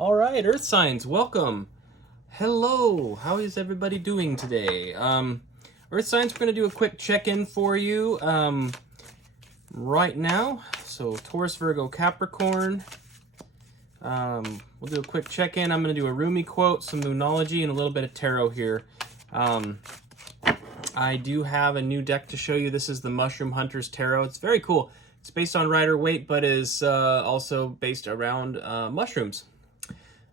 All right, Earth Signs, welcome. Hello, how is everybody doing today? Earth Signs, we're going to do a quick check-in for you right now. So, Taurus, Virgo, Capricorn. We'll do a quick check-in. I'm going to do a Rumi quote, some Moonology, and a little bit of tarot here. I do have a new deck to show you. This is the Mushroom Hunters Tarot. It's very cool. It's based on Rider-Waite, but is also based around mushrooms.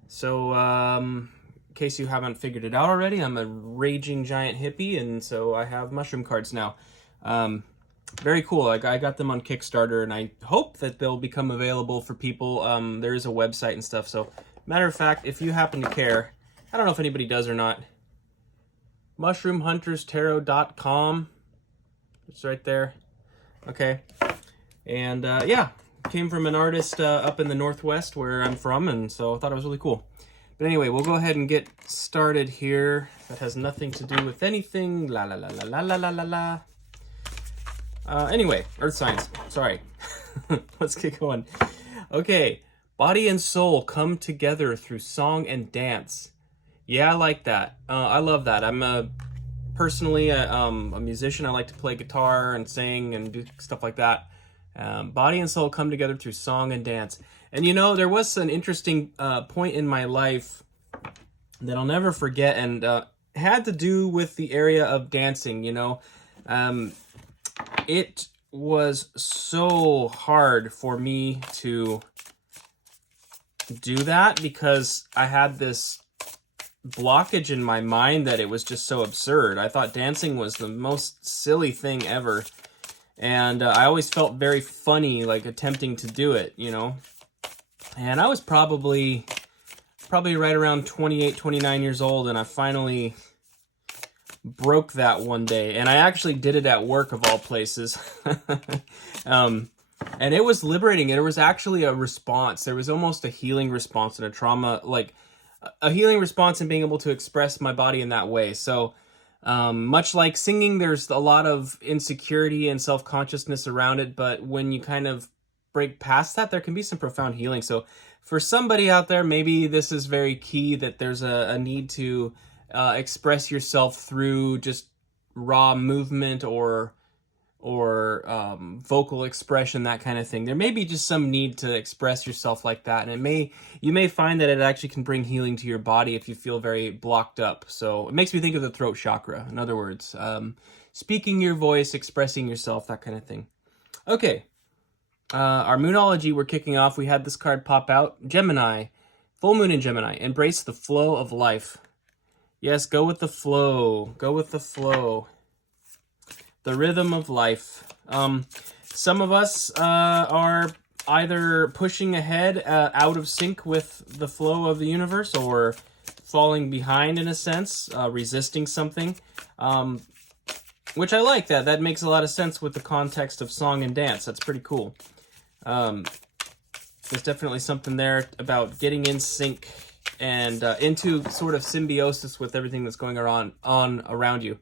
So, in case you haven't figured it out already, I'm a raging giant hippie, and so I have mushroom cards now. Very cool. I got them on Kickstarter, and I hope that they'll become available for people. There is a website and stuff, so matter of fact, if you happen to care, I don't know if anybody does or not, mushroomhunterstarot.com. It's right there. Okay. And, yeah. Came from an artist up in the Northwest where I'm from, and so I thought it was really cool. But anyway, we'll go ahead and get started here. That has nothing to do with anything. La la la la la la la la la. Anyway, Earth Signs. Sorry. Let's get going. Okay. Body and soul come together through song and dance. Yeah, I like that. I love that. I'm personally a musician. I like to play guitar and sing and do stuff like that. Body and soul come together through song and dance. And you know, there was an interesting point in my life that I'll never forget, and had to do with the area of dancing, you know. It was so hard for me to do that because I had this blockage in my mind that it was just so absurd. I thought dancing was the most silly thing ever. And I always felt very funny, like, attempting to do it, you know? And I was probably right around 28, 29 years old, and I finally broke that one day. And I actually did it at work, of all places. And it was liberating. There was actually a response. There was almost a healing response and a trauma, like, a healing response in being able to express my body in that way. So, much like singing, there's a lot of insecurity and self-consciousness around it, but when you kind of break past that, there can be some profound healing. So for somebody out there, maybe this is very key, that there's a need to express yourself through just raw movement or vocal expression, that kind of thing. There may be just some need to express yourself like that, and you may find that it actually can bring healing to your body if you feel very blocked up. So it makes me think of the throat chakra. In other words, speaking your voice, expressing yourself, that kind of thing. Okay, our Moonology, we're kicking off. We had this card pop out. Gemini, full moon in Gemini. Embrace the flow of life. Yes, go with the flow. Go with the flow. The rhythm of life. Some of us are either pushing ahead out of sync with the flow of the universe, or falling behind in a sense, resisting something, which I like. That makes a lot of sense with the context of song and dance. That's pretty cool. There's definitely something there about getting in sync and into sort of symbiosis with everything that's going on around you.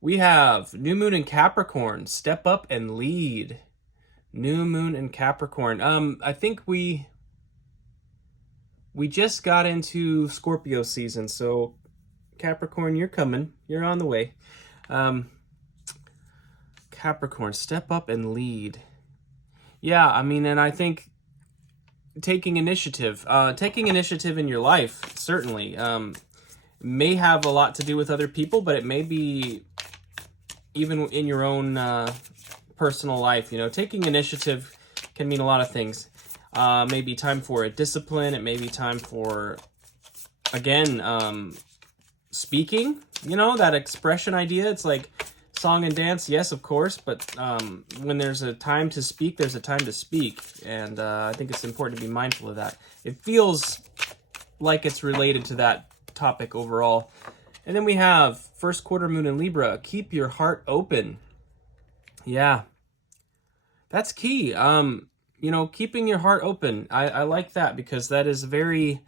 We have New Moon in Capricorn. Step up and lead. New Moon in Capricorn. I think we just got into Scorpio season, so Capricorn, you're coming. You're on the way. Capricorn, step up and lead. Yeah, I mean, and I think taking initiative in your life, certainly, may have a lot to do with other people, but it may be even in your own personal life. You know, taking initiative can mean a lot of things. Maybe time for a discipline. It may be time for, again, speaking. You know, that expression idea. It's like song and dance, yes, of course, but when there's a time to speak, there's a time to speak. And I think it's important to be mindful of that. It feels like it's related to that topic overall. And then we have first quarter moon in Libra. Keep your heart open. Yeah, that's key. You know, keeping your heart open. I like that, because that is very,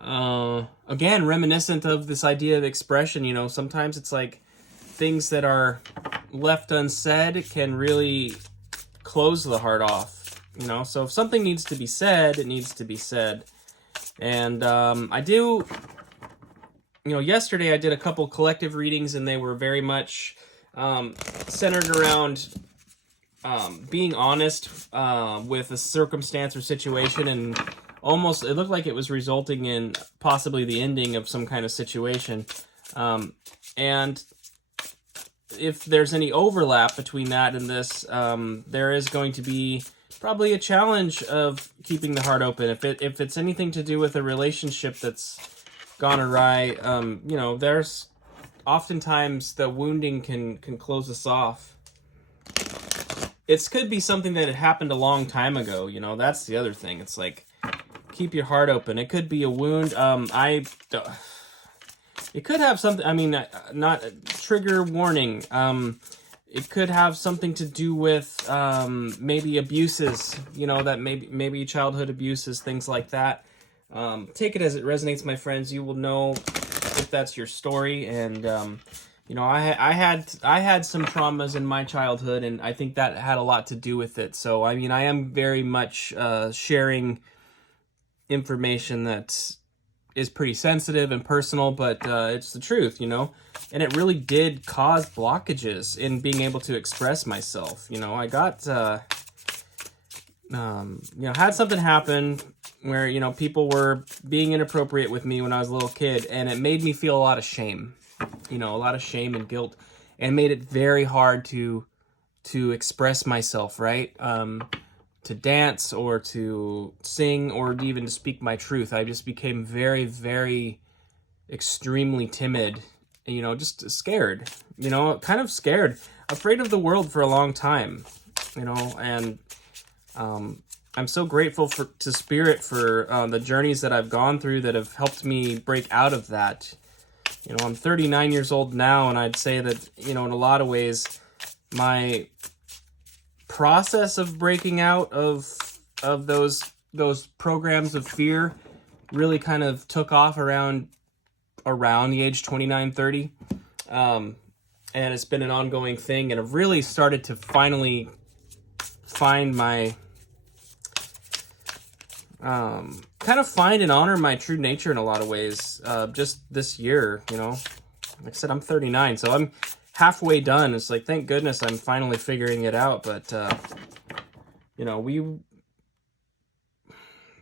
again, reminiscent of this idea of expression. You know, sometimes it's like things that are left unsaid can really close the heart off. You know, so if something needs to be said, it needs to be said. And I do, yesterday I did a couple collective readings, and they were very much centered around being honest with a circumstance or situation, and almost it looked like it was resulting in possibly the ending of some kind of situation. And if there's any overlap between that and this, there is going to be probably a challenge of keeping the heart open. If it's anything to do with a relationship that's gone awry, there's oftentimes the wounding can close us off. It could be something that had happened a long time ago. That's the other thing. It's like, keep your heart open. It could be a wound. It could have something. I mean, not trigger warning. It could have something to do with maybe abuses. That maybe childhood abuses, things like that. Take it as it resonates, my friends. You will know if that's your story. And I had some traumas in my childhood, and I think that had a lot to do with it. So I mean, I am very much sharing information that is pretty sensitive and personal, but it's the truth, and it really did cause blockages in being able to express myself. I got had something happen where people were being inappropriate with me when I was a little kid, and it made me feel a lot of shame, a lot of shame and guilt, and made it very hard to express myself, right? To dance or to sing or even to speak my truth. I just became very, very extremely timid, just scared, kind of scared, afraid of the world for a long time, and I'm so grateful to Spirit for the journeys that I've gone through that have helped me break out of that. I'm 39 years old now, and I'd say that, in a lot of ways, my process of breaking out of those programs of fear really kind of took off around the age 29, 30. And it's been an ongoing thing, and I've really started to finally find my kind of find and honor my true nature in a lot of ways, just this year. Like I said, I'm 39, so I'm halfway done. It's like, thank goodness I'm finally figuring it out. But we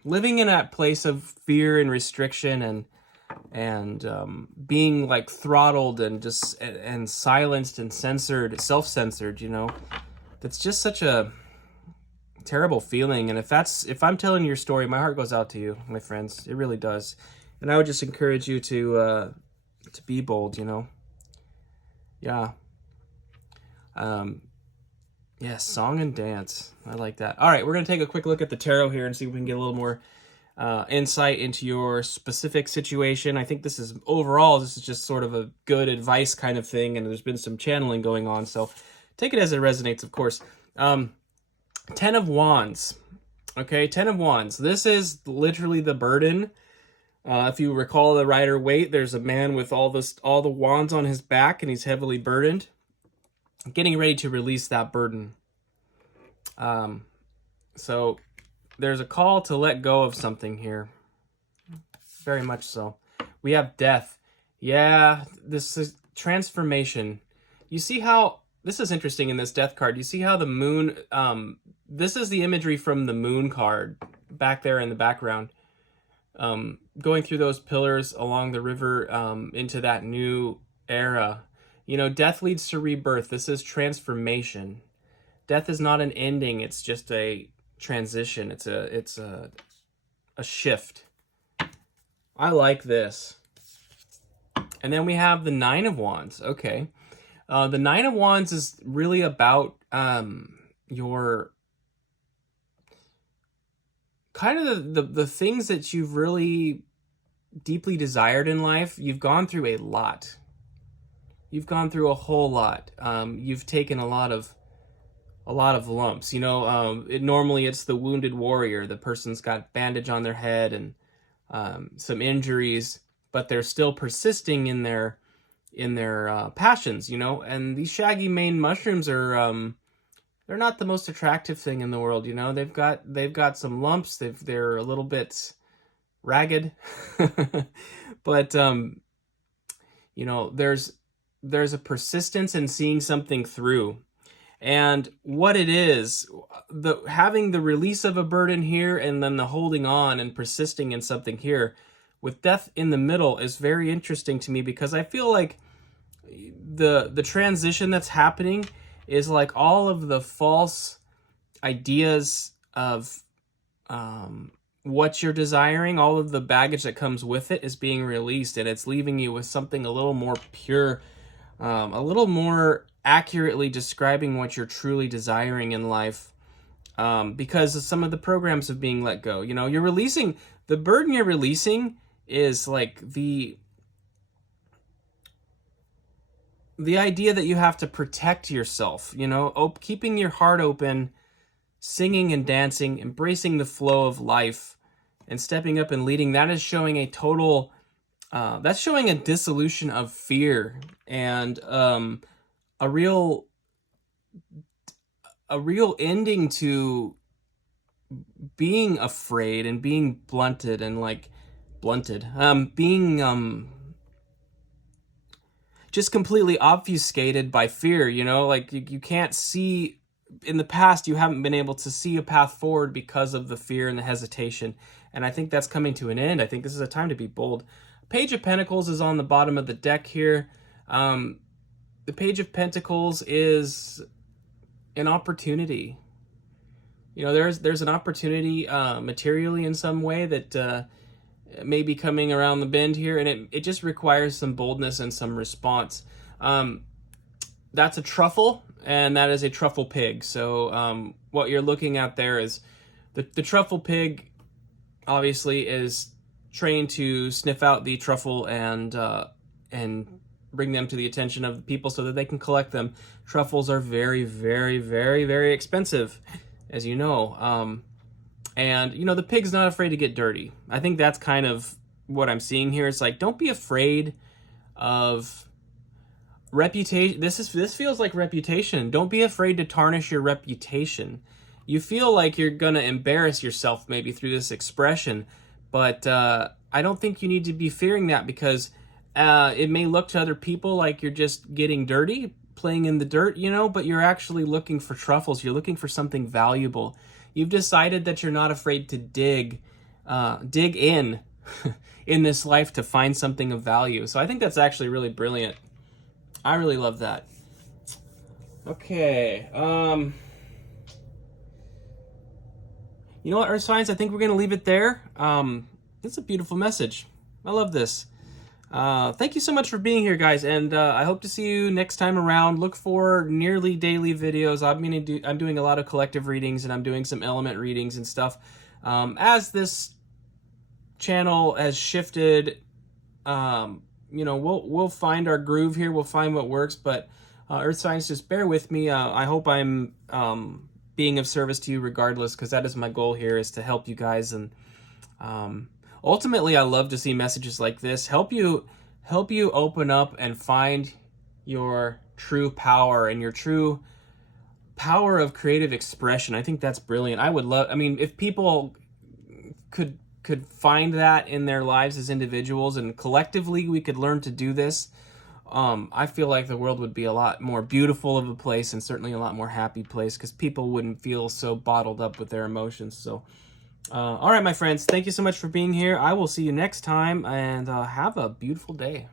living in that place of fear and restriction and being like throttled and just and silenced and censored, self-censored, that's just such a terrible feeling. And if I'm telling your story, my heart goes out to you, my friends. It really does. And I would just encourage you to be bold, Yeah. Yes, song and dance. I like that. All right, we're going to take a quick look at the tarot here and see if we can get a little more insight into your specific situation. I think this is just sort of a good advice kind of thing, and there's been some channeling going on, so take it as it resonates, of course. 10 of Wands. Okay, 10 of Wands. This is literally the burden. If you recall the Rider-Waite, there's a man with all the wands on his back, and he's heavily burdened, getting ready to release that burden. So there's a call to let go of something here. Very much so. We have death. Yeah, this is transformation. You see how, this is interesting in this death card. You see how the moon, this is the imagery from the moon card back there in the background. Going through those pillars along the river into that new era. Death leads to rebirth. This is transformation. Death is not an ending. It's just a transition. It's a shift. I like this. And then we have the Nine of Wands. Okay. The Nine of Wands is really about your kind of the things that you've really deeply desired in life. You've gone through a lot. You've gone through a whole lot. You've taken a lot of lumps. Normally it's the wounded warrior. The person's got bandage on their head and some injuries, but they're still persisting in their passions. And these shaggy mane mushrooms are they're not the most attractive thing in the world. They've got some lumps. They're a little bit ragged. But you know, there's a persistence in seeing something through. And what it is, having the release of a burden here and then the holding on and persisting in something here with death in the middle is very interesting to me, because I feel like the transition that's happening is like all of the false ideas of what you're desiring, all of the baggage that comes with it is being released, and it's leaving you with something a little more pure, a little more accurately describing what you're truly desiring in life, because of some of the programs of being let go. You know, you're releasing, the burden you're releasing is like the idea that you have to protect yourself, you know, keeping your heart open, singing and dancing, embracing the flow of life, and stepping up and leading. That is showing a total, that's showing a dissolution of fear, and a real ending to being afraid and being blunted and like being just completely obfuscated by fear, you know, like you can't see. In the past, you haven't been able to see a path forward because of the fear and the hesitation, and I think that's coming to an end. I think this is a time to be bold. Page of Pentacles is on the bottom of the deck here. The Page of Pentacles is an opportunity. You know, there's an opportunity materially in some way that may be coming around the bend here, and it just requires some boldness and some response. That's a truffle, and that is a truffle pig. So what you're looking at there is the truffle pig obviously is trained to sniff out the truffle and bring them to the attention of the people so that they can collect them. Truffles are very, very, very, very expensive, as you know. And, you know, the pig's not afraid to get dirty. I think that's kind of what I'm seeing here. It's like, don't be afraid of reputation. This feels like reputation. Don't be afraid to tarnish your reputation. You feel like you're going to embarrass yourself maybe through this expression, but I don't think you need to be fearing that, because it may look to other people like you're just getting dirty, playing in the dirt, you know, but you're actually looking for truffles. You're looking for something valuable. You've decided that you're not afraid to dig in in this life to find something of value. So I think that's actually really brilliant. I really love that. Okay. You know what, Earth Signs? I think we're going to leave it there. It's a beautiful message. I love this. Thank you so much for being here, guys, and I hope to see you next time around. Look for nearly daily videos. I'm doing a lot of collective readings, and I'm doing some element readings and stuff. As this channel has shifted, you know, we'll find our groove here. We'll find what works, but Earth Signs, just bear with me. I hope I'm being of service to you regardless, because that is my goal here, is to help you guys. And ultimately, I love to see messages like this help you open up and find your true power and your true power of creative expression. I think that's brilliant. I mean, if people could find that in their lives as individuals, and collectively we could learn to do this, I feel like the world would be a lot more beautiful of a place, and certainly a lot more happy place, because people wouldn't feel so bottled up with their emotions. So all right, my friends, thank you so much for being here. I will see you next time, and have a beautiful day.